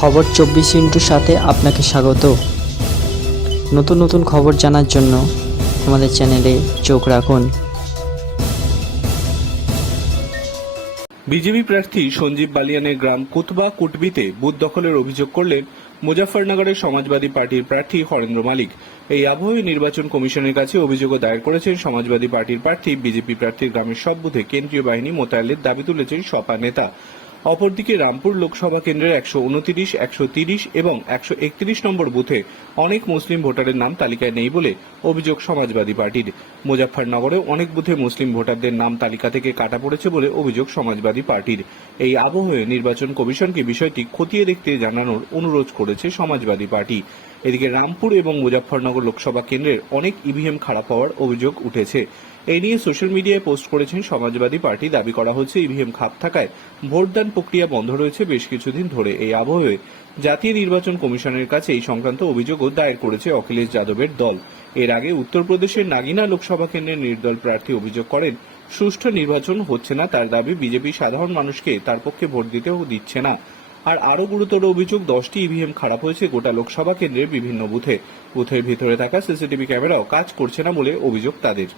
খবর চব্বিশ ইন্টুর সাথে আপনাকে স্বাগত। নতুন নতুন খবর জানার জন্য আমাদের চ্যানেলে চোখ রাখুন। বিজেপি প্রার্থী সঞ্জীব বালিয়ানের গ্রাম কুতবা কুটবিতে বুথ দখলের অভিযোগ করলেন মুজাফফরনগরের সমাজবাদী পার্টির প্রার্থী হরেন্দ্র মালিক। এই আবহে নির্বাচন কমিশনের কাছে অভিযোগও দায়ের করেছেন সমাজবাদী পার্টির প্রার্থী। বিজেপি প্রার্থীর গ্রামের সব বুথে কেন্দ্রীয় বাহিনী মোতায়েনের দাবি তুলেছেন সপা নেতা। অপরদিকে রামপুর লোকসভা কেন্দ্রের একশো উনতিরিশ, একশো তিরিশ এবং একশো একত্রিশ নম্বর বুথে অনেক মুসলিম ভোটারের নাম তালিকায় নেই বলে অভিযোগ সমাজবাদী পার্টির। মুজাফফরনগরে অনেক বুথে মুসলিম ভোটারদের নাম তালিকা থেকে কাটা পড়েছে বলে অভিযোগ সমাজবাদী পার্টির। এই আবহে নির্বাচন কমিশনকে বিষয়টি খতিয়ে দেখতে জানানোর অনুরোধ করেছে সমাজবাদী পার্টি। এদিকে রামপুর এবং মুজাফফরনগর লোকসভা কেন্দ্রের অনেক ইভিএম খারাপ হওয়ার অভিযোগ উঠেছে। এই নিয়ে সোশ্যাল মিডিয়ায় পোস্ট করেছেন সমাজবাদী পার্টি। দাবি করা হচ্ছে ইভিএম খাপ থাকায় ভোটদান প্রক্রিয়া বন্ধ রয়েছে বেশ কিছুদিন ধরে। এই আবহে জাতীয় নির্বাচন কমিশনের কাছে এই সংক্রান্ত অভিযোগও দায়ের করেছে অখিলেশ যাদবের দল। এর আগে উত্তরপ্রদেশের নাগিনা লোকসভা কেন্দ্রের নির্দল প্রার্থী অভিযোগ করেন সুষ্ঠু নির্বাচন হচ্ছে না তার দাবি বিজেপি সাধারণ মানুষকে, তার পক্ষে ভোট দিতেও দিচ্ছে না। আর আরও গুরুতর অভিযোগ, দশটি ইভিএম খারাপ হয়েছে গোটা লোকসভা কেন্দ্রের বিভিন্ন বুথে। বুথের ভিতরে থাকা সিসিটিভি ক্যামেরাও কাজ করছে না বলে অভিযোগ তাদের।